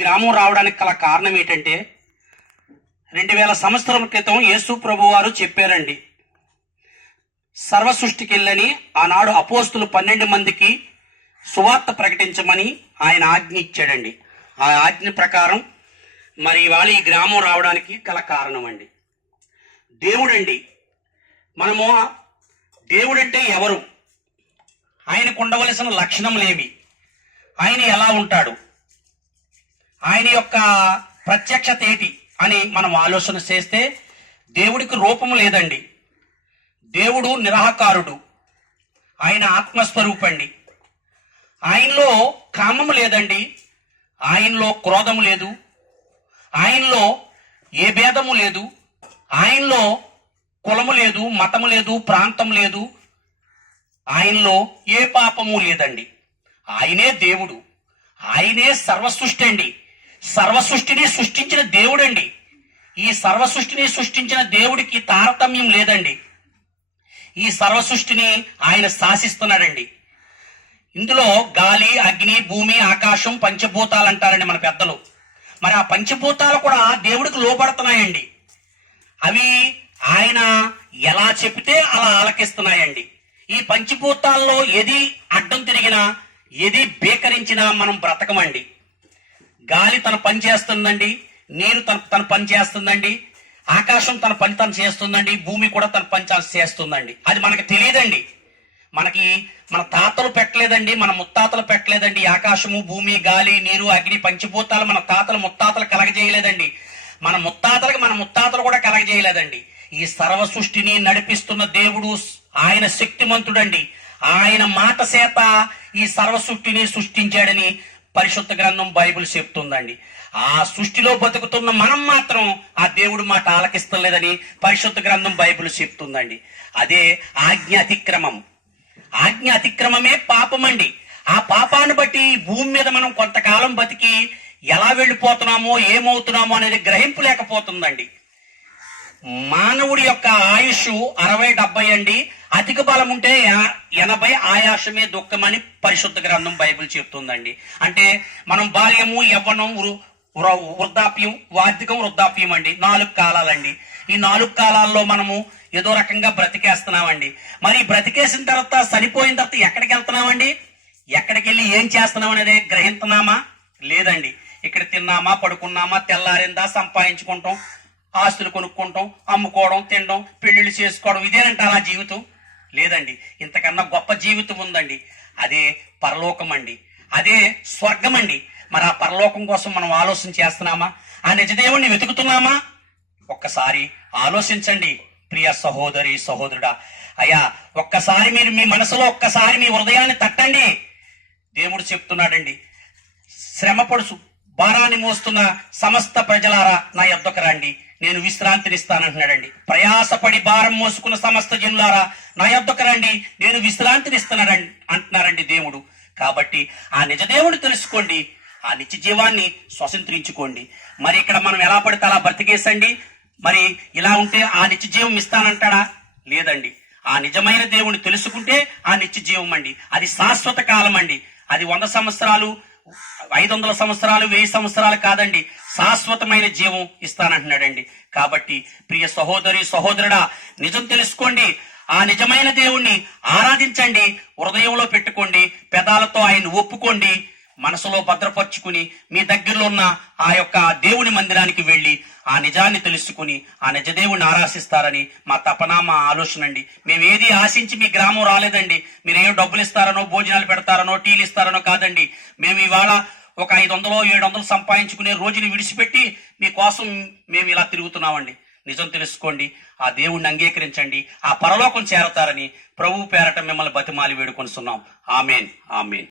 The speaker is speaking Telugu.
గ్రామం రావడానికి గల కారణం ఏంటంటే 2000 సంవత్సరాల క్రితం యేసు ప్రభు వారు చెప్పారండి, సర్వ సృష్టికి వెళ్ళని ఆనాడు అపోస్తులు 12 మందికి సువార్త ప్రకటించమని ఆయన ఆజ్ఞ ఇచ్చాడండి. ఆ ఆజ్ఞ ప్రకారం మరి ఇవాళ ఈ గ్రామం రావడానికి గల కారణం అండి దేవుడండి. మనము దేవుడంటే ఎవరు, ఆయనకు ఉండవలసిన లక్షణములేమి, ఆయన ఎలా ఉంటాడు, ఆయన యొక్క ప్రత్యక్షత ఏంటి అని మనం ఆలోచన చేస్తే దేవుడికి రూపం లేదండి. దేవుడు నిరాకారుడు, ఆయన ఆత్మస్వరూపండి. ఆయనలో కామము లేదండి, ఆయనలో క్రోధము లేదు, ఆయనలో ఏ భేదము లేదు, ఆయనలో కులము లేదు, మతము లేదు, ప్రాంతం లేదు, ఆయనలో ఏ పాపము లేదండి. ఆయనే దేవుడు, ఆయనే సర్వసృష్టి అండి. సర్వసృష్టిని సృష్టించిన దేవుడండి. ఈ సర్వసృష్టిని సృష్టించిన దేవుడికి తారతమ్యం లేదండి. ఈ సర్వసృష్టిని ఆయన శాసిస్తున్నాడండి. ఇందులో గాలి, అగ్ని, భూమి, ఆకాశం పంచభూతాలు అంటారండి మన పెద్దలు. మరి ఆ పంచభూతాలు కూడా దేవుడికి లోబడుతున్నాయండి. అవి ఆయన ఎలా చెప్తే అలా ఆలకిస్తున్నాయండి. ఈ పంచభూతాల్లో ఏది అడ్డం తిరిగినా, ఏది బేకరించినా మనం బ్రతకమండి. గాలి తన పని చేస్తుందండి, నీరు తన పని చేస్తుందండి, ఆకాశం తన పని తను చేస్తుందండి, భూమి కూడా తన పని చేస్తుందండి. అది మనకు తెలియదండి. మన తాతలు పెట్టలేదండి, మన ముత్తాతలు పెట్టలేదండి. ఆకాశము, భూమి, గాలి, నీరు, అగ్ని పంచభూతాలు మన తాతలు ముత్తాతలు కలగజేయలేదండి. మన ముత్తాతలు కూడా కలగజేయలేదండి. ఈ సర్వ సృష్టిని నడిపిస్తున్న దేవుడు ఆయన శక్తిమంతుడండి. ఆయన మాట చేత ఈ సర్వ సృష్టిని సృష్టించాడని పరిశుద్ధ గ్రంథం బైబిల్ చెప్తుందండి. ఆ సృష్టిలో బతుకుతున్న మనం మాత్రం ఆ దేవుడు మాట ఆలకిస్తలేదని పరిశుద్ధ గ్రంథం బైబిల్ చెప్తుందండి. అదే ఆజ్ఞ అతిక్రమం. ఆజ్ఞ అతిక్రమమే పాపం అండి. ఆ పాపాన్ని బట్టి భూమి మీద మనం కొంతకాలం బతికి ఎలా వెళ్ళిపోతున్నామో, ఏమవుతున్నామో అనేది గ్రహింపు లేకపోతుందండి. మానవుడి యొక్క ఆయుష్ 60-70 అండి. అధిక బలం ఉంటే 80. ఆయాసమే దుఃఖమని పరిశుద్ధ గ్రంథం బైబిల్ చెప్తుందండి. అంటే మనం బాల్యము, యవ్వనం, వృద్ధాప్యం, వార్ధకం, వృద్ధాప్యం అండి, 4 కాలాలండి. ఈ 4 కాలాల్లో మనము ఏదో రకంగా బ్రతికేస్తున్నామండి. మరి బ్రతికేసిన తర్వాత చనిపోయిన తర్వాత ఎక్కడికి వెళ్తున్నామండి? ఎక్కడికి వెళ్ళి ఏం చేస్తున్నాం అనేది గ్రహిస్తున్నామా? లేదండి. ఇక్కడ తిన్నామా, పడుకున్నామా, తెల్లారిందా, సంపాదించుకుంటాం, ఆస్తులు కొనుక్కుంటాం, అమ్ముకోవడం, తినడం, పెళ్లిళ్ళు చేసుకోవడం, ఇదేనంటారా జీవితం? లేదండి. ఇంతకన్నా గొప్ప జీవితం ఉందండి. అదే పరలోకం అండి, అదే స్వర్గం అండి. మరి ఆ పరలోకం కోసం మనం ఆలోచన చేస్తున్నామా? ఆ నిజదేవుణ్ణి వెతుకుతున్నామా? ఒక్కసారి ఆలోచించండి ప్రియ సహోదరి, సహోదరుడా. అయ్యా, ఒక్కసారి మీరు మీ మనసులో ఒక్కసారి మీ హృదయాన్ని తట్టండి. దేవుడు చెప్తున్నాడండి, శ్రమపడుచు భారాన్ని మోస్తున్న సమస్త ప్రజలారా నా యొద్దకు రండి, నేను విశ్రాంతినిస్తానంటున్నాడండి. ప్రయాసపడి భారం మోసుకున్న సమస్త జనులారా నా యొద్దకు రండి, నేను విశ్రాంతినిస్తున్నానండి అంటున్నారండి దేవుడు. కాబట్టి ఆ నిజదేవుడు తెలుసుకోండి, ఆ నిత్య జీవాన్ని స్వతంత్రించుకోండి. మరి ఇక్కడ మనం ఎలా పడితే అలా బ్రతికేసండి. మరి ఇలా ఉంటే ఆ నిత్య జీవం ఇస్తానంటాడా? లేదండి. ఆ నిజమైన దేవుని తెలుసుకుంటే ఆ నిత్య జీవం అండి. అది శాశ్వత కాలం అండి. అది 100 సంవత్సరాలు, 500 సంవత్సరాలు, 1000 సంవత్సరాలు కాదండి. శాశ్వతమైన జీవం ఇస్తానంటున్నాడండి. కాబట్టి ప్రియ సహోదరి, సహోదరుడా, నిజం తెలుసుకోండి. ఆ నిజమైన దేవుణ్ణి ఆరాధించండి, హృదయంలో పెట్టుకోండి, పెదాలతో ఆయన ఒప్పుకోండి, మనసులో భద్రపరుచుకుని మీ దగ్గరలో ఉన్న ఆ యొక్క దేవుని మందిరానికి వెళ్ళి ఆ నిజాన్ని తెలుసుకుని ఆ నిజదేవుణ్ణి ఆరాధిస్తారని మా తపన, మా ఆలోచన అండి. మేమేది ఆశించి మీ గ్రామం రాలేదండి. మీరేమో డబ్బులు ఇస్తారనో, భోజనాలు పెడతారనో, టీలు ఇస్తారనో కాదండి. మేము ఇవాళ ఒక 500-700 సంపాదించుకునే రోజుని విడిచిపెట్టి మీకోసం మేము ఇలా తిరుగుతున్నామండి. నిజం తెలుసుకోండి, ఆ దేవుణ్ణి అంగీకరించండి, ఆ పరలోకం చేరతారని ప్రభు పేరట మిమ్మల్ని బతిమాలి వేడుకొనిస్తున్నాం. ఆమేన్, ఆమేన్.